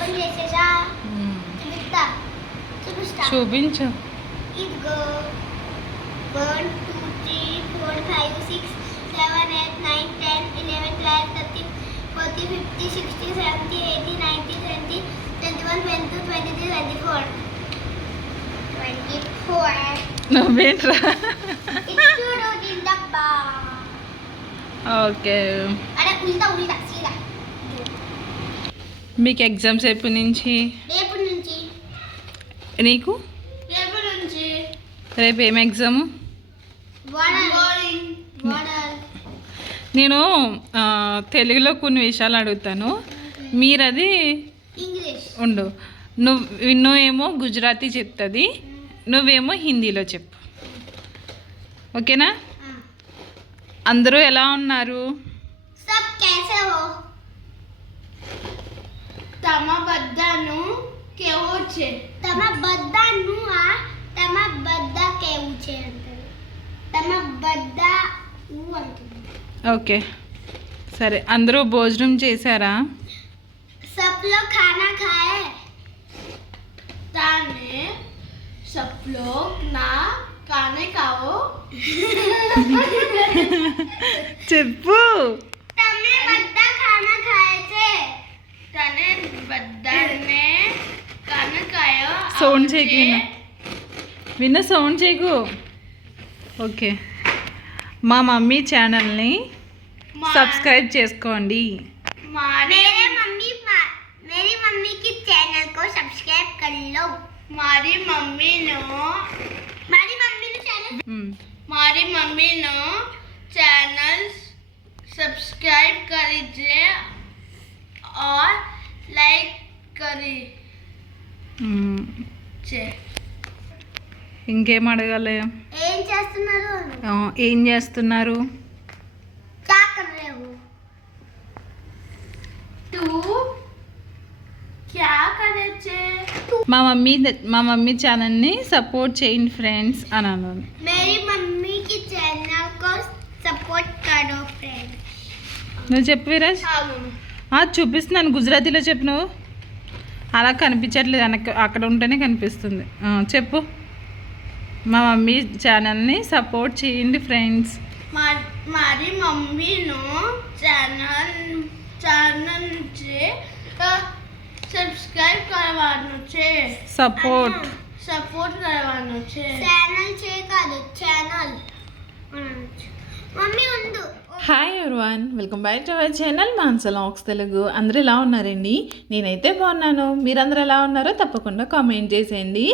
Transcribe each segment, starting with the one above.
Open చేసేసా చూపించు. ఇదిగో 1 2 3 4 5 6 7 8 9 10 11 12 13 14 15 16 17 18 19 20 21 22 23 24 నువ్వేంట్రా? చూడు దీని డబ్బా. ఓకే. అరే ఉల్టా ఉల్టా సీదా. మీకు ఎగ్జామ్స్ ఎప్పటి నుంచి? రేపటి నుంచి. నీకు రేపటి నుంచి. రేపు ఏం ఎగ్జాము? మోడల్. నేను తెలుగులో కొన్ని విషయాలు అడుగుతాను, మీరు అది ఇంగ్లీష్. ఉండు. నువ్వేమో గుజరాతీ చెప్తుంది, నువ్వేమో హిందీలో చెప్పు. ఓకేనా? అందరూ ఎలా ఉన్నారు? सब कैसे हो? తమ బద్దను కేవుచే. తమ బద్దను తమ బద్ద కేవుచే అంటారు. తమ బద్ద అంటారు. ఓకే సరే. అందరూ భోజనం చేశారా? सब लोग खाना खाए. ताने सब लोग ना खाने खाओ. చెప్పు. तने बद्दा खाना खाए थे. तने बद्दा ने खाना खाया. సౌండ్ చేయకు. విన్న సౌండ్ చేయకు. ఓకే. మా మమ్మీ ఛానల్ని సబ్స్క్రైబ్ చేసుకోండి. मेरी मम्मी की चैनल को सब्सक्राइब कर लो. मारी मम्मी नो चैनल सब्सक्राइब करीजिए और लाइक करीजिए. ఇంకేం అడగాలి? ఏం చేస్తున్నారు? ఏం చేస్తున్నారు? क्या कर रहे हो? तू क्या करे छे? మా మమ్మీ ఛానల్ని సపోర్ట్ చేయండి ఫ్రెండ్స్ అని అన్నాను. मेरी मम्मी की चैनल को सपोर्ट करो फ्रेंड्स. నువ్వు చెప్పు విరాజ్. చూపిస్తున్నాను, గుజరాతీలో చెప్పు. నువ్వు అలా కనిపించట్లేదు, అక్కడ ఉంటేనే కనిపిస్తుంది. చెప్పు. మా మమ్మీ ఛానల్ని సపోర్ట్ చేయండి ఫ్రెండ్స్. મારી મમ્મીનો ચેનલ છે, સબસ્ક્રાઇબ કરવાનું છે. సపోర్ట్ કરવાનું છે. ચેનલ છે કાદો ચેનલ. మమ్మీ ఉండు. Hi everyone, welcome back to our channel మాన్స లాగ్స్ తెలుగు. అందరూ ఎలా ఉన్నారండి? నేనైతే బాగున్నాను. మీరందరూ ఎలా ఉన్నారో తప్పకుండా కామెంట్ చేసేయండి.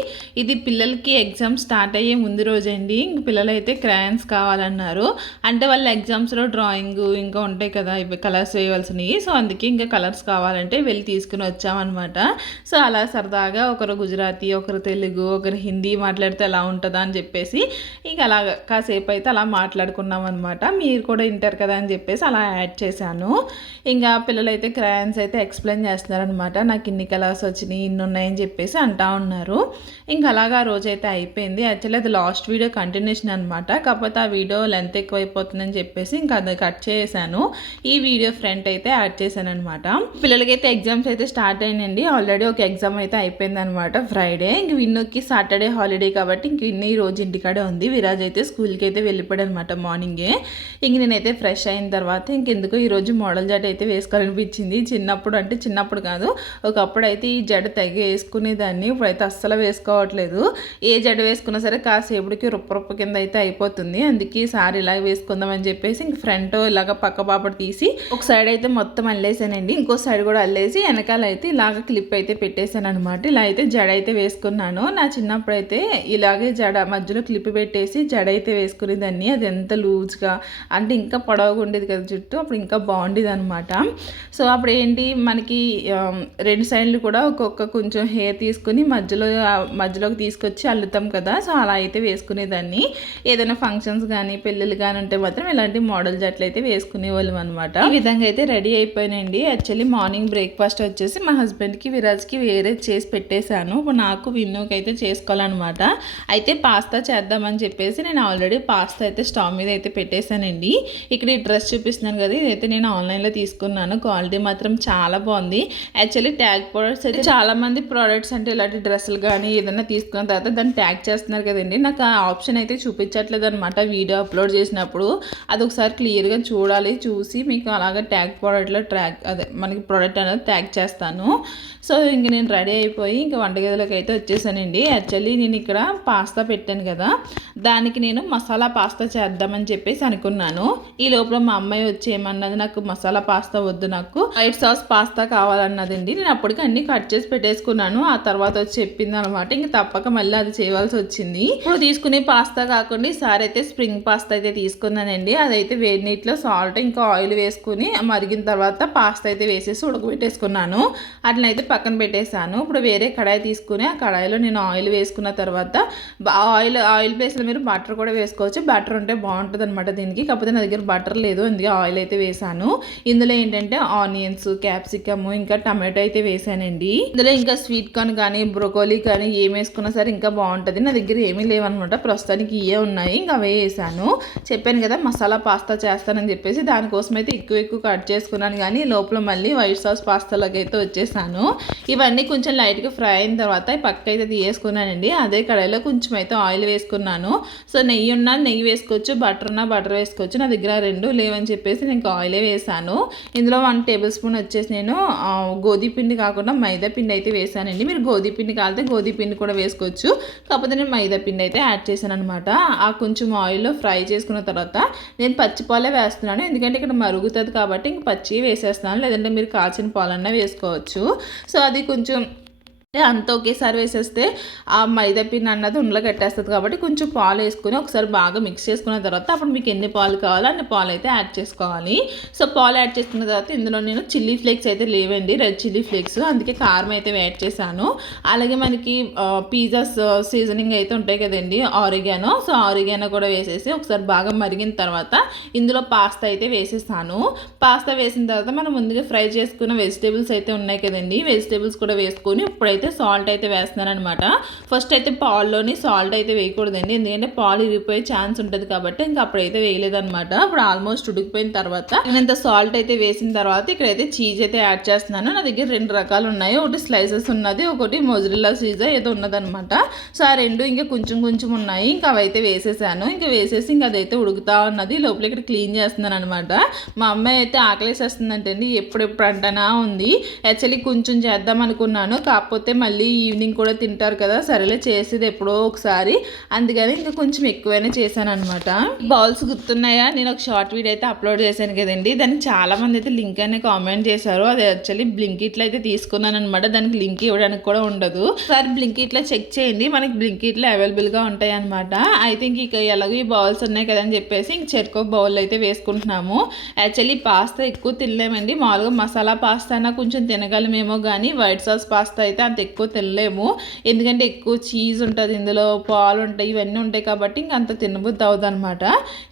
ఇది పిల్లలకి ఎగ్జామ్ స్టార్ట్ అయ్యే ముందు రోజండి. ఇంక పిల్లలు అయితే క్రయాన్స్ కావాలన్నారు. అంటే వాళ్ళ ఎగ్జామ్స్లో డ్రాయింగ్ ఇంకా ఉంటాయి కదా, ఇవి కలర్స్ వేయవలసినవి. సో అందుకే ఇంకా కలర్స్ కావాలంటే వెళ్ళి తీసుకుని వచ్చామన్నమాట. సో అలా సరదాగా ఒకరు గుజరాతీ, ఒకరు తెలుగు, ఒకరు హిందీ మాట్లాడితే ఎలా ఉంటుందా అని చెప్పేసి ఇంక అలా కాసేపు అయితే అలా మాట్లాడుకున్నాం అనమాట. మీరు కూడా వింటారు కదా అని చెప్పేసి అలా యాడ్ చేశాను. ఇంకా పిల్లలు అయితే క్రయాన్స్ అయితే ఎక్స్ప్లెయిన్ చేస్తున్నారనమాట. నాకు ఇన్ని కలర్స్ వచ్చినాయి, ఇన్ని ఉన్నాయని చెప్పేసి అంటా ఉన్నారు. ఇంకా అలాగా రోజు అయితే అయిపోయింది. యాక్చువల్లీ అది లాస్ట్ వీడియో కంటిన్యూషన్ అనమాట. కాకపోతే ఆ వీడియో లెంత్ ఎక్కువైపోతుందని చెప్పేసి ఇంకా అది కట్ చేశాను. ఈ వీడియో ఫ్రంట్ అయితే యాడ్ చేశాను అనమాట. పిల్లలకైతే ఎగ్జామ్స్ అయితే స్టార్ట్ అయినండి. ఆల్రెడీ ఒక ఎగ్జామ్ అయితే అయిపోయింది అనమాట ఫ్రైడే. ఇంక విన్నుకి సాటర్డే హాలిడే కాబట్టి ఇంక ఈ రోజు ఇంటికాడే ఉంది. విరాజ్ అయితే స్కూల్కి అయితే వెళ్ళిపోయాడు అనమాట మార్నింగే. ఇంక నేనైతే ఫ్రెష్ అయిన తర్వాత ఇంకెందుకో ఈరోజు మోడల్ జడ అయితే వేసుకోవాలనిపించింది. చిన్నప్పుడు కాదు, ఒకప్పుడు అయితే ఈ జడ తెగ వేసుకునేదాన్ని. ఇప్పుడైతే అస్సలు వేసుకోవట్లేదు. ఏ జడ వేసుకున్నా సరే కాసేపుడికి రుప్ప కింద అయితే అయిపోతుంది. అందుకే ఈసారి ఇలా వేసుకుందామని చెప్పేసి ఇంక ఫ్రంట్ ఇలాగ పక్క పాపడు తీసి ఒక సైడ్ అయితే మొత్తం అల్లేసానండి. ఇంకో సైడ్ కూడా అల్లేసి వెనకాల అయితే ఇలాగ క్లిప్ అయితే పెట్టేశాను అనమాట. ఇలా అయితే జడ అయితే వేసుకున్నాను. నా చిన్నప్పుడు అయితే ఇలాగే జడ మధ్యలో క్లిప్ పెట్టేసి జడ అయితే వేసుకునేదాన్ని. అది ఎంత లూజ్గా అంటే ఇంకా పొడవుగా ఉండేది కదా జుట్టు, అప్పుడు ఇంకా బాగుండేది అనమాట. సో అప్పుడు ఏంటి మనకి రెండు సైడ్లు కూడా ఒక్కొక్క కొంచెం హెయిర్ తీసుకుని మధ్యలోకి తీసుకొచ్చి అల్లుతాం కదా. సో అలా అయితే వేసుకునేదాన్ని. ఏదైనా ఫంక్షన్స్ కానీ పెళ్ళిళ్ళు కానీ ఉంటే మాత్రం ఇలాంటి మోడల్ జట్లు అయితే వేసుకునేవాళ్ళం అనమాట. ఈ విధంగా అయితే రెడీ అయిపోయినండి. యాక్చువల్లీ మార్నింగ్ బ్రేక్ఫాస్ట్ వచ్చేసి మా హస్బెండ్కి విరాజ్కి వేరే చేసి పెట్టేశాను. ఇప్పుడు నాకు విన్నుకి అయితే చేసుకోవాలన్నమాట. అయితే పాస్తా చేద్దామని చెప్పేసి నేను ఆల్రెడీ పాస్తా అయితే స్టవ్ మీద అయితే పెట్టేశానండి. ఇక్కడ ఈ డ్రెస్ చూపిస్తున్నాను కదా, ఇదైతే నేను ఆన్లైన్లో తీసుకున్నాను. క్వాలిటీ మాత్రం చాలా బాగుంది. యాక్చువల్లీ ట్యాగ్ ప్రోడక్ట్స్ అయితే చాలా మంది ప్రోడక్ట్స్ అంటే ఇలాంటి డ్రెస్సులు కానీ ఏదైనా తీసుకున్న తర్వాత దాన్ని ట్యాగ్ చేస్తున్నారు కదండి. నాకు ఆ ఆప్షన్ అయితే చూపించట్లేదు అనమాట. వీడియో అప్లోడ్ చేసినప్పుడు అది ఒకసారి క్లియర్గా చూడాలి, చూసి మీకు అలాగే ట్యాగ్ ప్రోడక్ట్లో మనకి ప్రోడక్ట్ అనేది ట్యాగ్ చేస్తాను. సో ఇంక నేను రెడీ అయిపోయి ఇంకా వంటగదిలోకి అయితే వచ్చేసానండి. యాక్చువల్లీ నేను ఇక్కడ పాస్తా పెట్టాను కదా, దానికి నేను మసాలా పాస్తా చేద్దామని చెప్పేసి అనుకున్నాను. ఈ లోపల మా అమ్మాయి వచ్చి ఏమన్నది, నాకు మసాలా పాస్తా వద్దు, నాకు వైట్ సాస్ పాస్తా కావాలన్నదండి. నేను అప్పటికి అన్ని కట్ చేసి పెట్టేసుకున్నాను. ఆ తర్వాత వచ్చి చెప్పింది అనమాట. ఇంక తప్పక మళ్ళీ అది చేయవలసి వచ్చింది. ఇప్పుడు తీసుకునే పాస్తా కాకుండా ఈసారి అయితే స్ప్రింగ్ పాస్తా అయితే తీసుకున్నానండి. అదైతే వేడి నీటిలో సాల్ట్ ఇంకా ఆయిల్ వేసుకుని మరిగిన తర్వాత పాస్తా అయితే వేసేసి ఉడకబెట్టేసుకున్నాను. అట్లయితే పక్కన పెట్టేశాను. ఇప్పుడు వేరే కడాయి తీసుకుని ఆ కడాయిలో నేను ఆయిల్ వేసుకున్న తర్వాత ఆయిల్ ప్లేస్లో మీరు బటర్ కూడా వేసుకోవచ్చు. బటర్ ఉంటే బాగుంటుంది అనమాట దీనికి. కాకపోతే నా దగ్గర బటర్ లేదు, అందుకే ఆయిల్ అయితే వేసాను. ఇందులో ఏంటంటే ఆనియన్స్, క్యాప్సికమ్ ఇంకా టమాటో అయితే వేసానండి. ఇందులో ఇంకా స్వీట్ కార్న్ కానీ బ్రోకోలీ కానీ ఏం వేసుకున్నా సరే ఇంకా బాగుంటుంది. నా దగ్గర ఏమీ లేవన్నమాట, ప్రస్తుతానికి ఇవే ఉన్నాయి. ఇంకా అవే వేసాను. చెప్పాను కదా మసాలా పాస్తా చేస్తానని చెప్పేసి, దానికోసం అయితే ఎక్కువ కట్ చేసుకున్నాను. కానీ లోపల మళ్ళీ వైట్ సాస్ పాస్తాలోకి అయితే వచ్చేసాను. ఇవన్నీ కొంచెం లైట్గా ఫ్రై అయిన తర్వాత పక్క అయితే తీయేసుకున్నానండి. అదే కడాయిలో కొంచెం అయితే ఆయిల్ వేసుకున్నాను. సో నెయ్యి ఉన్నా నెయ్యి వేసుకోవచ్చు, బటర్ ఉన్నా బటర్ వేసుకోవచ్చు. నా దగ్గర రెండు లేవని చెప్పేసి నేను ఆయిలే వేసాను. ఇందులో 1 టేబుల్ స్పూన్ వచ్చేసి నేను గోధుమ పిండి కాకుండా మైదా పిండి అయితే వేసానండి. మీరు గోధుమ పిండి కాలితే గోధుమ పిండి కూడా వేసుకోవచ్చు. కాకపోతే నేను మైదా పిండి అయితే యాడ్ చేశాను అనమాట. ఆ కొంచెం ఆయిల్లో ఫ్రై చేసుకున్న తర్వాత నేను పచ్చిపాలే వేస్తున్నాను. ఎందుకంటే ఇక్కడ మరుగుతుంది కాబట్టి ఇంక పచ్చి వేసేస్తాను, లేదంటే మీరు కాచిన పాలన్నా వేసుకోవచ్చు. సో అది కొంచెం అంత ఒకేసారి వేసేస్తే ఆ మైదా పిండి అన్నది ఉండలో కట్టేస్తుంది కాబట్టి కొంచెం పాలు వేసుకుని ఒకసారి బాగా మిక్స్ చేసుకున్న తర్వాత అప్పుడు మీకు ఎన్ని పాలు కావాలో అన్ని పాలు అయితే యాడ్ చేసుకోవాలి. సో పాలు యాడ్ చేసుకున్న తర్వాత ఇందులో నేను చిల్లీ ఫ్లేక్స్ అయితే లేవండి, రెడ్ చిల్లీ ఫ్లేక్స్, అందుకే కారం అయితే యాడ్ చేశాను. అలాగే మనకి పిజ్జా సీజనింగ్ అయితే ఉంటాయి కదండి, ఆరిగానో. సో ఆరిగానో కూడా వేసేసి ఒకసారి బాగా మరిగిన తర్వాత ఇందులో పాస్తా అయితే వేసేసాను. పాస్తా వేసిన తర్వాత మనం ముందుగా ఫ్రై చేసుకున్న వెజిటేబుల్స్ అయితే ఉన్నాయి కదండి, వెజిటేబుల్స్ కూడా వేసుకొని ఇప్పుడైతే సాల్ట్ అయితే వేస్తున్నాను అనమాట. ఫస్ట్ అయితే పాల్లోని సాల్ట్ అయితే వేయకూడదండి, ఎందుకంటే పాలు ఇరిగిపోయే ఛాన్స్ ఉంటుంది కాబట్టి ఇంకా అప్పుడైతే వేయలేదనమాట. ఇప్పుడు ఆల్మోస్ట్ ఉడికిపోయిన తర్వాత ఇంత సాల్ట్ అయితే వేసిన తర్వాత ఇక్కడైతే చీజ్ అయితే యాడ్ చేస్తున్నాను. నా దగ్గర 2 రకాలు ఉన్నాయి, ఒకటి స్లైసెస్ ఉన్నది, ఒకటి మొజరెల్లా చీజ్ ఏదో ఉన్నదనమాట. సో ఆ రెండు ఇంకా కొంచెం ఉన్నాయి. ఇంకా అవైతే వేసేసాను. ఇంకా వేసేసి ఇంకా అదైతే ఉడుకుతా ఉన్నది. లోపల ఇక్కడ క్లీన్ చేస్తున్నాను అనమాట. మా అమ్మాయి అయితే ఆకలేసేస్తుందంటే అండి, ఎప్పుడెప్పుడు అంటనా ఉంది. యాక్చువల్లీ కొంచెం చేద్దాం అనుకున్నాను, కాకపోతే మళ్ళీ ఈవినింగ్ కూడా తింటారు కదా, సరేలే చేసేది ఎప్పుడో ఒకసారి, అందుకని ఇంకా కొంచెం ఎక్కువైనా చేశాను అనమాట. బౌల్స్ గుర్తున్నాయా, నేను ఒక షార్ట్ వీడియో అయితే అప్లోడ్ చేశాను కదండి, దానికి చాలా మంది అయితే లింక్ అనే కామెంట్ చేశారు. అది యాక్చువల్లీ బ్లింకిట్లో అయితే తీసుకున్నాను అనమాట. దానికి లింక్ ఇవ్వడానికి కూడా ఉండదు. ఒకసారి బ్లింకిట్లో చెక్ చేయండి, మనకి బ్లింకిట్లో అవైలబుల్గా ఉంటాయి అనమాట. అయితే ఇంక ఎలాగో ఈ బౌల్స్ ఉన్నాయి కదని చెప్పేసి ఇంక చెరుకు బౌల్ అయితే వేసుకుంటున్నాము. యాక్చువల్లీ పాస్తా ఎక్కువ తినలేమండి, మామూలుగా మసాలా పాస్తా అయినా కొంచెం తినగలమేమో, కానీ వైట్ సాస్ పాస్తా అయితే అంత ఎక్కువ తినలేము. ఎందుకంటే ఎక్కువ చీజ్ ఉంటుంది, ఇందులో పాలు ఉంటాయి, ఇవన్నీ ఉంటాయి కాబట్టి ఇంక అంత తినబుద్ధి అవుతుంది అనమాట.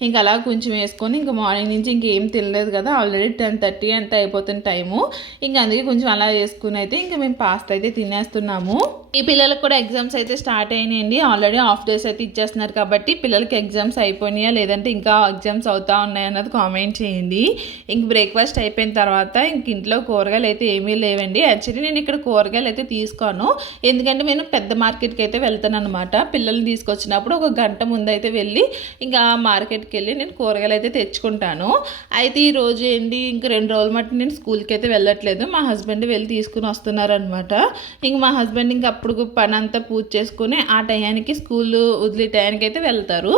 ఇంక అలా కొంచెం వేసుకొని ఇంకా మార్నింగ్ నుంచి ఇంకేం తినలేదు కదా, ఆల్రెడీ 10:30 అంటే అయిపోతున్న టైము. ఇంక అందుకే కొంచెం అలా వేసుకుని అయితే ఇంకా మేము పాస్తా అయితే తినేస్తున్నాము. ఈ పిల్లలకు కూడా ఎగ్జామ్స్ అయితే స్టార్ట్ అయినాయండి. ఆల్రెడీ హాఫ్ డేస్ అయితే ఇచ్చేస్తున్నారు కాబట్టి పిల్లలకి ఎగ్జామ్స్ అయిపోయినాయా లేదంటే ఇంకా ఎగ్జామ్స్ అవుతా ఉన్నాయి అన్నది కామెంట్ చేయండి. ఇంక బ్రేక్ఫాస్ట్ అయిపోయిన తర్వాత ఇంక ఇంట్లో కూరగాయలు అయితే ఏమీ లేవండి. యాక్చువల్లీ నేను ఇక్కడ కూరగాయలు అయితే తీసుకోను, ఎందుకంటే నేను పెద్ద మార్కెట్కి అయితే వెళ్తాను అనమాట. పిల్లల్ని తీసుకొచ్చినప్పుడు ఒక గంట ముందు అయితే వెళ్ళి ఇంకా మార్కెట్కి వెళ్ళి నేను కూరగాయలు అయితే తెచ్చుకుంటాను. అయితే ఈ రోజు ఏంటి ఇంక 2 రోజుల మట్టి నేను స్కూల్కి అయితే వెళ్ళట్లేదు, మా హస్బెండ్ వెళ్ళి తీసుకుని వస్తున్నారనమాట. ఇంక మా హస్బెండ్ ఇంకా అప్పుడు పని అంతా పూజ చేసుకుని ఆ టయానికి స్కూల్ వదిలే టయానికి అయితే వెళ్తారు.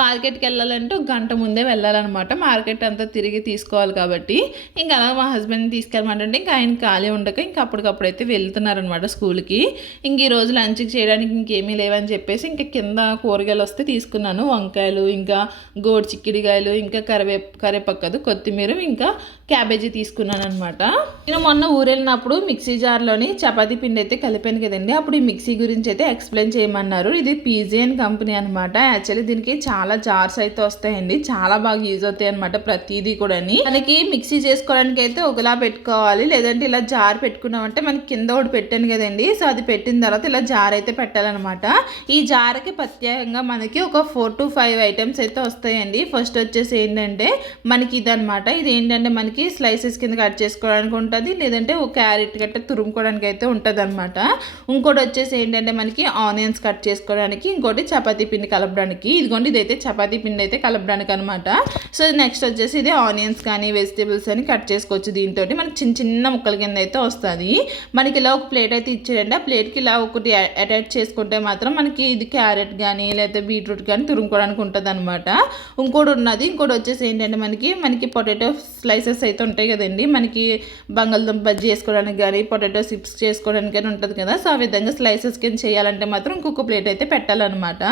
మార్కెట్కి వెళ్ళాలంటే ఒక గంట ముందే వెళ్ళాలన్నమాట, మార్కెట్ అంతా తిరిగి తీసుకోవాలి కాబట్టి. ఇంకా అలా మా హస్బెండ్ తీసుకెళ్ళమంటే ఇంకా ఆయన ఖాళీ ఉండక ఇంకా అప్పటికప్పుడు అయితే వెళ్తున్నారనమాట స్కూల్కి. ఇంక ఈరోజు లంచ్కి చేయడానికి ఇంకేమీ లేవని చెప్పేసి ఇంకా కింద కూరగాయలు వస్తే తీసుకున్నాను. వంకాయలు, ఇంకా గోడు చిక్కిడికాయలు, ఇంకా కరివేపాకు, కొత్తిమీర, ఇంకా క్యాబేజీ తీసుకున్నాను అనమాట. నేను మొన్న ఊరెళ్ళినప్పుడు మిక్సీ జార్లోని చపాతీ పిండి అయితే కలిపాను కదండి, అప్పుడు ఈ మిక్సీ గురించి అయితే ఎక్స్ప్లెయిన్ చేయమన్నారు. ఇది పీజియన్ కంపెనీ అనమాట. యాక్చువల్లీ దీనికి చాలా జార్స్ అయితే వస్తాయండి, చాలా బాగా యూజ్ అవుతాయి అనమాట ప్రతిదీ కూడా. మనకి మిక్సీ చేసుకోవడానికి అయితే ఒకలా పెట్టుకోవాలి, లేదంటే ఇలా జార్ పెట్టుకున్నామంటే మనకి కింద ఒకటి పెట్టాను కదండి, కదండి. సో అది పెట్టిన తర్వాత ఇలా జార్ అయితే పెట్టాలన్నమాట. ఈ జార్కి ప్రత్యేకంగా మనకి ఒక 4 to 5 ఐటమ్స్ అయితే వస్తాయండి. ఫస్ట్ వచ్చేసి ఏంటంటే మనకి ఇదనమాట. ఇది ఏంటంటే మనకి స్లైసెస్ కింద కట్ చేసుకోవడానికి ఉంటుంది, లేదంటే ఒక క్యారెట్ గట్ట తురుముకోవడానికి అయితే ఉంటుంది అనమాట. ఇంకోటి వచ్చేసి ఏంటంటే మనకి ఆనియన్స్ కట్ చేసుకోవడానికి, ఇంకోటి చపాతీ పిండి కలపడానికి. ఇదిగోండి ఇదైతే చపాతీ పిండి అయితే కలపడానికి అనమాట. సో నెక్స్ట్ వచ్చేసి ఇది ఆనియన్స్ కానీ వెజిటేబుల్స్ అని కట్ చేసుకోవచ్చు. దీంతో మనకి చిన్న చిన్న ముక్కల కింద అయితే వస్తుంది. మనకి ఇలా ఒక ప్లేట్ అయితే ఇచ్చారండి. ఆ ప్లేట్కి ఇలా ఒకటి అటాచ్ చేసుకుంటే మాత్రం మనకి ఇది క్యారెట్ కానీ లేకపోతే బీట్రూట్ కానీ తురుముకోవడానికి ఉంటుంది అనమాట. ఇంకోటి వచ్చేసి ఏంటంటే మనకి పొటాటో స్లైసెస్ అయితే ఉంటాయి కదండి. మనకి బంగాళదుంప బజ్జీ చేసుకోవడానికి కానీ పొటాటో చిప్స్ చేసుకోవడానికి కానీ ఉంటుంది కదా. సో ఆ విధంగా స్లైసెస్ కింద చేయాలంటే మాత్రం ఇంకొక ప్లేట్ అయితే పెట్టాలన్నమాట.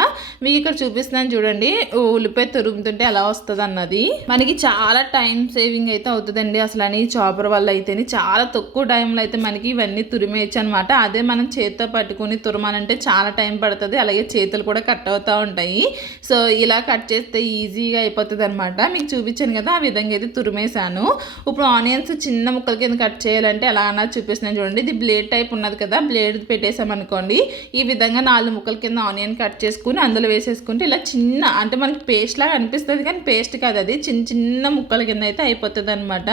మీకు ఇక్కడ చూపిస్తున్నాను చూడండి, ఉల్లిపాయ తురుముతుంటే ఎలా వస్తుంది అన్నది. మనకి చాలా టైం సేవింగ్ అయితే అవుతుందండి. అసలు అని చాపర్ వల్ల అయితేనే చాలా తక్కువ టైంలో అయితే మనకి ఇవన్నీ తురిమేయచ్చు అనమాట. అదే మనం చేతితో పట్టుకుని తురమాలంటే చాలా టైం పడుతుంది, అలాగే చేతులు కూడా కట్ అవుతూ ఉంటాయి. సో ఇలా కట్ చేస్తే ఈజీగా అయిపోతుంది అనమాట. మీకు చూపించాను కదా, ఆ విధంగా అయితే తురిమేశాను. ఇప్పుడు ఆనియన్స్ చిన్న ముక్కల కింద కట్ చేయాలంటే ఎలా అన్నది చూపిస్తున్నాను చూడండి. ఇది బ్లేడ్ టైప్ ఉన్నది కదా, బ్లేడ్ పెట్టేసామనుకోండి ఈ విధంగా 4 ముక్కల కింద ఆనియన్ కట్ చేసుకుని అందులో వేసేసుకుంటే ఇలా చిన్న, అంటే మనకి పేస్ట్ లాగా అనిపిస్తుంది కానీ పేస్ట్ కాదు, అది చిన్న చిన్న ముక్కల కింద అయితే అయిపోతుంది అనమాట.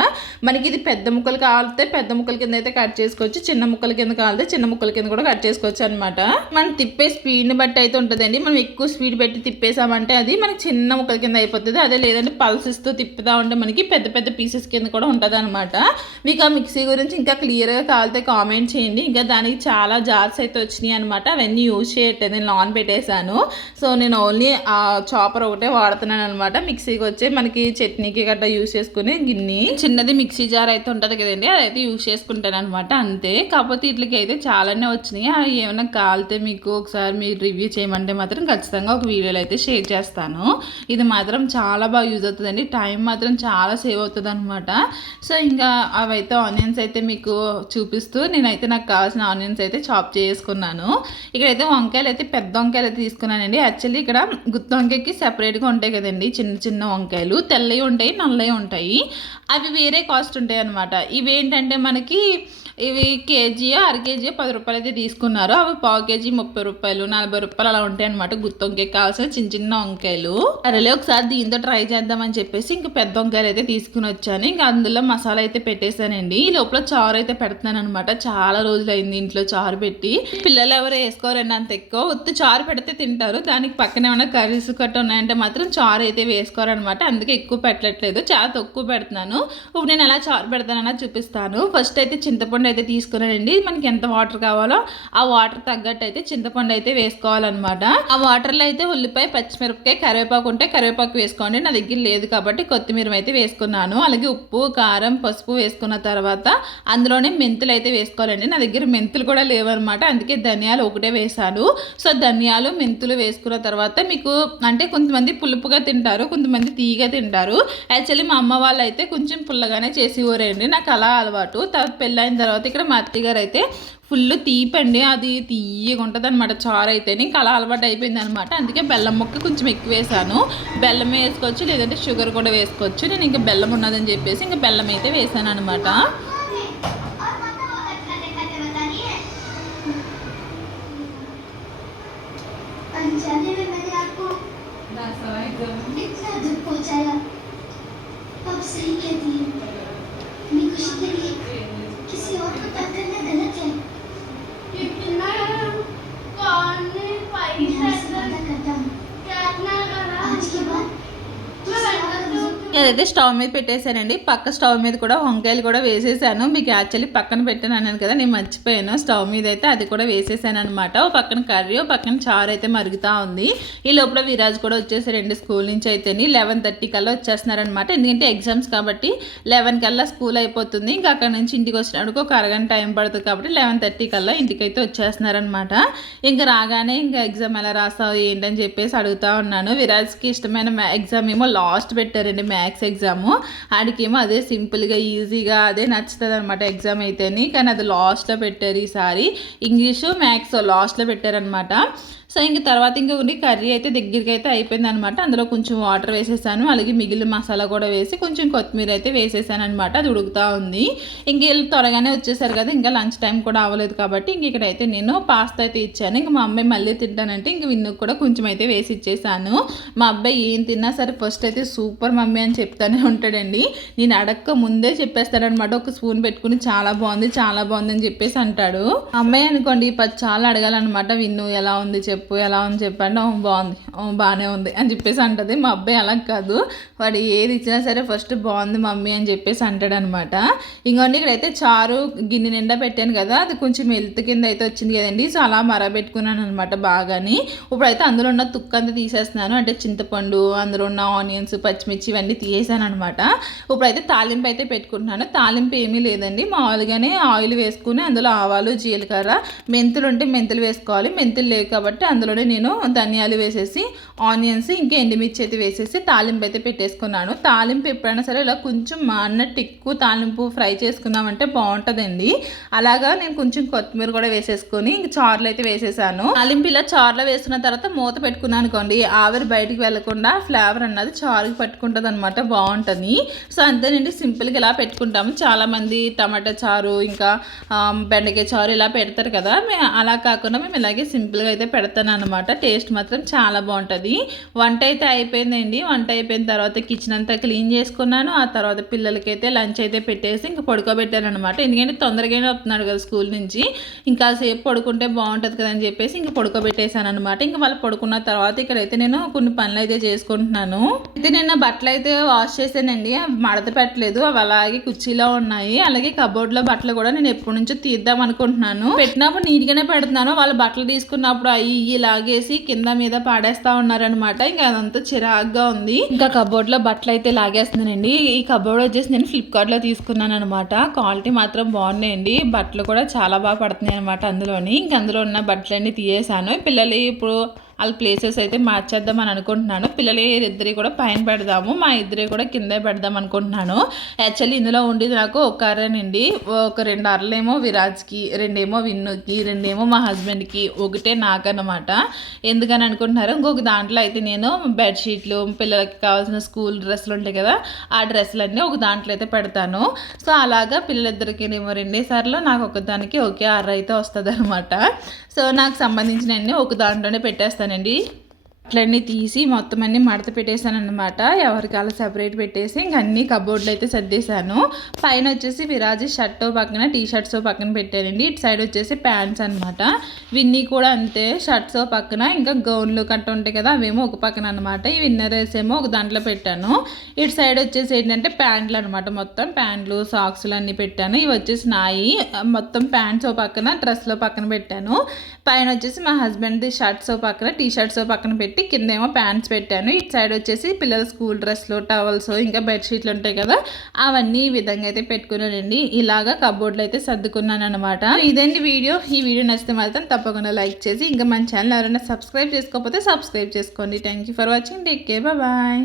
మనకి ఇది పెద్ద ముక్కలు కావాలితే పెద్ద ముక్కల కింద అయితే కట్ చేసుకోవచ్చు, చిన్న ముక్కల కింద కావాలితే చిన్న ముక్కల కింద కూడా కట్ చేసుకోవచ్చు అనమాట. మనం తిప్పే స్పీడ్ని బట్టి అయితే ఉంటుందండి. మనం ఎక్కువ స్పీడ్ పెట్టి తిప్పేసామంటే అది మనకి చిన్న ముక్కల కింద అయిపోతుంది. అదే లేదంటే పల్సిస్తూ తిప్పుతా ఉంటే మనకి పెద్ద పెద్ద పీసెస్ కింద కూడా ఉంటుంది అనమాట. మీకు ఆ మిక్సీ గురించి ఇంకా క్లియర్గా కావాలితే కామెంట్ చేయండి. ఇంకా దానికి చాలా జార్స్ అయితే వచ్చినాయి అనమాట. అవన్నీ యూజ్ చేయట్లేదు, నేను నాన్ పెట్టేశాను. సో నేను ఓన్లీ ఆ చాపర్ ఒకటే వాడుతున్నాను అనమాట. మిక్సీకి వచ్చి మనకి చట్నీకి గట్రా యూజ్ చేసుకుని గిన్నె చిన్నది మిక్సీ జార్ అయితే ఉంటుంది కదండి, అదైతే యూజ్ చేసుకుంటాను అనమాట. అంతే. కాకపోతే వీటికి అయితే చాలానే వచ్చినాయి. అవి ఏమైనా కాలితే మీకు ఒకసారి మీరు రివ్యూ చేయమంటే మాత్రం ఖచ్చితంగా ఒక వీడియోలో అయితే షేర్ చేస్తాను. ఇది మాత్రం చాలా బాగా యూజ్ అవుతుందండి, టైం మాత్రం చాలా సేవ్ అవుతుంది అనమాట. సో ఇంకా అవైతే ఆనియన్స్ అయితే మీకు చూపిస్తూ నేనైతే నాకు కావాల్సిన ఆనియన్స్ అయితే చాప్ చేసుకున్నాను. ఇక్కడైతే వంకాయలు అయితే పెద్ద వంకాయలు అయితే తీసుకున్నానండి. యాక్చువల్లీ ఇక్కడ గుత్తి వంకాయకి సెపరేట్గా ఉంటాయి కదండి చిన్న చిన్న వంకాయలు, తెల్లవి ఉంటాయి నల్లవి ఉంటాయి, అవి వేరే కాస్ట్ ఉంటాయి అనమాట. ఇవి ఏంటంటే మనకి ఇవి కేజీయో 1/2 కేజీ 10 రూపాయలు అయితే తీసుకున్నారు. అవి 1/4 కేజీ 30 రూపాయలు 40 రూపాయలు అలా ఉంటాయి అనమాట. గుత్తి వంకాయకి కావాల్సిన చిన్న చిన్న వంకాయలు. అరలే ఒకసారి దీంతో ట్రై చేద్దామని చెప్పేసి ఇంక పెద్ద వంకాయలు అయితే తీసుకుని వచ్చాను. ఇంకా అందులో మసాలా అయితే పెట్టేశానండి. ఈ లోపల చారు అయితే పెడుతున్నాను అనమాట. చాలా రోజులు అయింది ఇంట్లో చారు పెట్టి. పిల్లలు ఎవరు వేసుకోరండి అంత ఎక్కువ, ఉత్తి చారు పెడితే తింటారు. దానికి పక్కన ఏమైనా కర్రీస్ కట్ట ఉన్నాయంటే మాత్రం చారు అయితే వేసుకోరనమాట. అందుకే ఎక్కువ పెట్టట్లేదు, చాలా తక్కువ పెడుతున్నాను. ఇప్పుడు నేను ఎలా చారు పెడతానన్నా చూపిస్తాను. ఫస్ట్ అయితే చింతపండు అయితే తీసుకున్నానండి. మనకి ఎంత వాటర్ కావాలో ఆ వాటర్ తగ్గట్టు అయితే చింతపండు అయితే వేసుకోవాలన్నమాట. ఆ వాటర్లో అయితే ఉల్లిపాయ పచ్చిమిరపకాయ కరివేపాకు ఉంటే కరివేపాకు వేసుకోండి. నా దగ్గర లేదు కాబట్టి కొత్తిమీర అయితే వేసుకున్నాను. అలాగే ఉప్పు కారం పసుపు వేసుకున్న తర్వాత అందులోనే మెంతులు అయితే వేసుకోవాలండి. నా దగ్గర మెంతులు కూడా లేవన్నమాట, అందుకే ధనియాలు ఒకటే వేసాను. సో ధనియాలు మెంతులు వేసుకున్న తర్వాత మీకు అంటే కొంతమంది పులుపుగా తింటారు, కొంతమంది తీయగా తింటారు. యాక్చువల్లీ మా అమ్మ వాళ్ళు అయితే కొంచెం పుల్లగానే చేసి ఊరేయండి, నాకు అలా అలవాటు. పెళ్ళైన తర్వాత ఇక్కడ మా అత్తగారు అయితే ఫుల్ తీపండి, అది తీయగా ఉంటుంది అనమాట చారు అయితే. ఇంకా అలా అలవాటు అయిపోయింది అనమాట. అందుకే బెల్లం ముక్క కొంచెం ఎక్కువ వేసాను. బెల్లం వేసుకోవచ్చు, లేదంటే షుగర్ కూడా వేసుకోవచ్చు. నేను ఇంకా బెల్లం ఉన్నదని చెప్పేసి ఇంకా బెల్లం అయితే వేసాను అనమాట. किसी और को तंग करना गलत है। कितना आज के बाद ఏదైతే స్టవ్ మీద పెట్టేశానండి. పక్క స్టవ్ మీద కూడా వంకాయలు కూడా వేసేసాను. మీకు యాక్చువల్లీ పక్కన పెట్టాను అన్నాను కదా, నేను మర్చిపోయాను. స్టవ్ మీద అయితే అది కూడా వేసేసాను అనమాట. ఓ పక్కన కర్రీ ఓ పక్కన చారు అయితే మరుగుతూ ఉంది. ఈ లోపల విరాజ్ కూడా వచ్చేసారండి స్కూల్ నుంచి అయితేని. 11:30 కల్లా వచ్చేస్తున్నారనమాట. ఎందుకంటే ఎగ్జామ్స్ కాబట్టి 11 కల్లా స్కూల్ అయిపోతుంది. ఇంకా అక్కడ నుంచి ఇంటికి వచ్చినప్పుడు ఒక అరగంట టైం పడుతుంది కాబట్టి 11:30 కల్లా ఇంటికైతే వచ్చేస్తున్నారనమాట. ఇంకా రాగానే ఇంకా ఎగ్జామ్ ఎలా రాస్తావు ఏంటని చెప్పేసి అడుగుతూ ఉన్నాను. విరాజ్కి ఇష్టమైన ఎగ్జామ్ ఏమో లాస్ట్ పెట్టారండి, మ్యాథ్స్ ఎగ్జాము. ఆడికేమో అదే సింపుల్గా ఈజీగా అదే నచ్చుతుంది అనమాట ఎగ్జామ్ అయితేని. కానీ అది లాస్ట్లో పెట్టారు ఈసారి. ఇంగ్లీషు మ్యాథ్స్ లాస్ట్లో పెట్టారనమాట. సో సో ఇంక తర్వాత ఇంకా ఉండి కర్రీ అయితే దగ్గరికి అయితే అయిపోయింది అనమాట. అందులో కొంచెం వాటర్ వేసేసాను, అలాగే మిగిలిన మసాలా కూడా వేసి కొంచెం కొత్తిమీర అయితే వేసేసాను అనమాట. అది ఉడుకుతూ ఉంది. ఇంక వీళ్ళు త్వరగానే వచ్చేసారు కదా, ఇంకా లంచ్ టైం కూడా అవ్వలేదు కాబట్టి ఇంక ఇక్కడైతే నేను పాస్తా అయితే ఇచ్చాను. ఇంక మా అమ్మాయి మళ్ళీ తింటానంటే ఇంక విన్నుకు కూడా కొంచెం అయితే వేసి ఇచ్చేసాను. మా అబ్బాయి ఏం తిన్నా సరే ఫస్ట్ అయితే సూపర్ మమ్మీ అని చెప్తానే ఉంటాడండి. నేను అడక్క ముందే చెప్పేస్తాడనమాట. ఒక స్పూన్ పెట్టుకుని చాలా బాగుంది అని చెప్పేసి అంటాడు. అమ్మాయి అనుకోండి చాలా అడగాలన్నమాట. విన్ను ఎలా ఉంది చెప్పు, ఎలా ఉంది చెప్పండి, బాగుంది, బాగానే ఉంది అని చెప్పేసి అంటది. మా అబ్బాయి అలా కాదు, వాడు ఏది ఇచ్చినా సరే ఫస్ట్ బాగుంది మమ్మీ అని చెప్పేసి అంటాడు అనమాట. ఇంకోండి ఇక్కడైతే చారు గిన్నె నిండా పెట్టాను కదా, అది కొంచెం మెల్త్ కింద అయితే వచ్చింది కదండి. సో అలా మరబెట్టుకున్నాను అనమాట బాగాని. ఇప్పుడైతే అందులో ఉన్న తుక్కంతా తీసేస్తున్నాను, అంటే చింతపండు, అందులో ఉన్న ఆనియన్స్, పచ్చిమిర్చి ఇవన్నీ తీసేసాను అనమాట. ఇప్పుడైతే తాలింపు అయితే పెట్టుకుంటున్నాను. తాలింపు ఏమీ లేదండి, మామూలుగానే ఆయిల్ వేసుకుని అందులో ఆవాలు, జీలకర్ర, మెంతులు ఉంటే మెంతులు వేసుకోవాలి. మెంతులు లేవు కాబట్టి అందులోనే నేను ధనియాలు వేసేసి ఆనియన్స్ ఇంకా ఎండుమిర్చి అయితే వేసేసి తాలింపు అయితే పెట్టేసుకున్నాను. తాలింపు ఎప్పుడైనా సరే ఇలా కొంచెం అన్నట్టు ఎక్కువ తాలింపు ఫ్రై చేసుకున్నామంటే బాగుంటుందండి. అలాగా నేను కొంచెం కొత్తిమీర కూడా వేసేసుకొని ఇంక చారులు అయితే వేసేసాను. తాలింపు ఇలా చారులో వేసుకున్న తర్వాత మూత పెట్టుకున్నాను అనుకోండి, ఆవిరి బయటికి వెళ్లకుండా ఫ్లేవర్ అన్నది చారుకి పట్టుకుంటుంది అనమాట, బాగుంటుంది. సో అంతేనండి, సింపుల్గా ఇలా పెట్టుకుంటాము. చాలామంది టమాటా చారు ఇంకా బెండకాయ చారు ఇలా పెడతారు కదా, అలా కాకుండా మేము ఇలాగే సింపుల్గా అయితే పెడతాను అనమాట. టేస్ట్ మాత్రం చాలా బాగుంటుంది. వంట అయితే అయిపోయిందండి. వంట అయిపోయిన తర్వాత కిచెన్ అంతా క్లీన్ చేసుకున్నాను. ఆ తర్వాత పిల్లలకైతే లంచ్ అయితే పెట్టేసి ఇంకా పడుకోబెట్టాను అనమాట. ఎందుకంటే తొందరగానే వస్తున్నాడు కదా స్కూల్ నుంచి, ఇంకా సేపు పడుకుంటే బాగుంటుంది కదా అని చెప్పేసి ఇంకా పడుకోబెట్టేశాను అనమాట. ఇంకా వాళ్ళు పడుకున్న తర్వాత ఇక్కడైతే నేను కొన్ని పనులు అయితే చేసుకుంటున్నాను. అయితే నిన్న బట్టలు అయితే వాష్ చేశానండి, అవి మడత పెట్టలేదు, అవి అలాగే కుర్చీలో ఉన్నాయి. అలాగే కబోర్డ్లో బట్టలు కూడా నేను ఎప్పటి నుంచో తీద్దాం అనుకుంటున్నాను. పెట్టినప్పుడు నీట్గానే పెడుతున్నాను, వాళ్ళు బట్టలు తీసుకున్నప్పుడు అవి లాగేసి కింద మీద పాడేస్తా ఉన్నారనమాట. ఇంకా అదంతా చిరాగ్గా ఉంది. ఇంకా కబోర్డ్ లో బట్టలు అయితే లాగేస్తున్నానండి. ఈ కబోర్డ్ వచ్చేసి నేను ఫ్లిప్కార్ట్ లో తీసుకున్నాను అనమాట. క్వాలిటీ మాత్రం బాగున్నాయండి, బట్టలు కూడా చాలా బాగా పడుతున్నాయి అనమాట అందులోని. ఇంక అందులో ఉన్న బట్టలన్నీ తీయేసాను. పిల్లలు ఇప్పుడు వాళ్ళ ప్లేసెస్ అయితే మార్చేద్దాం అని అనుకుంటున్నాను. పిల్లలు ఇద్దరి కూడా పైన పెడదాము, మా ఇద్దరి కూడా కిందే పెడదాం అనుకుంటున్నాను. యాక్చువల్లీ ఇందులో ఉండేది నాకు ఒక అరేనండి, ఒక 2 అరలేమో విరాజ్కి, 2 ఏమో విన్నుకి, 2 ఏమో మా హస్బెండ్కి, ఒకటే నాకన్నమాట. ఎందుకని అనుకుంటున్నారు, ఇంకొక దాంట్లో అయితే నేను బెడ్షీట్లు, పిల్లలకి కావాల్సిన స్కూల్ డ్రెస్సులు ఉంటాయి కదా, ఆ డ్రెస్సులన్నీ ఒక దాంట్లో అయితే పెడతాను. సో అలాగా పిల్లలిద్దరికి ఏమో 2 సార్లు, నాకు ఒకదానికి ఒకే అర అయితే వస్తుంది అనమాట. సో నాకు సంబంధించినవన్నీ ఒక దాంట్లోనే పెట్టేస్తానండి. అట్లన్నీ తీసి మొత్తం అన్నీ మడత పెట్టేశాను అనమాట. ఎవరికి అలా సెపరేట్ పెట్టేసి ఇంక అన్ని కబోర్డ్లు అయితే సర్దేశాను. పైన వచ్చేసి విరాజీ షర్ట్ పక్కన టీ షర్ట్స్ పక్కన పెట్టానండి. ఇటు సైడ్ వచ్చేసి ప్యాంట్స్ అనమాట. విన్నీ కూడా అంతే, షర్ట్స్ పక్కన ఇంకా గౌన్లు కట్ట ఉంటాయి కదా, అవేమో ఒక పక్కన అనమాట. ఈ విన్నర్స్ ఏమో ఒక దాంట్లో పెట్టాను. ఇటు సైడ్ వచ్చేసి ఏంటంటే ప్యాంట్లు అనమాట, మొత్తం ప్యాంట్లు సాక్స్లు అన్నీ పెట్టాను. ఇవి వచ్చేసి నాయి, మొత్తం ప్యాంట్స్ పక్కన డ్రెస్లో పక్కన పెట్టాను. పైన వచ్చేసి మా హస్బెండ్ది షర్ట్స్ పక్కన టీ షర్ట్స్ పక్కన పెట్టి కిందేమో ప్యాంట్స్ పెట్టాను. ఇటు సైడ్ వచ్చేసి పిల్లల స్కూల్ డ్రెస్లు, టవల్స్ ఇంకా బెడ్షీట్లు ఉంటాయి కదా, అవన్నీ ఈ విధంగా అయితే పెట్టుకున్నానండి. ఇలాగా కబోర్డ్లో అయితే సర్దుకున్నాను అనమాట. ఇదండి వీడియో. ఈ వీడియో నచ్చితే మాత్రం తప్పకుండా లైక్ చేసి ఇంకా మన ఛానల్ ఎవరైనా సబ్స్క్రైబ్ చేసుకోకపోతే సబ్స్క్రైబ్ చేసుకోండి. Thank you for watching. Take care, bye.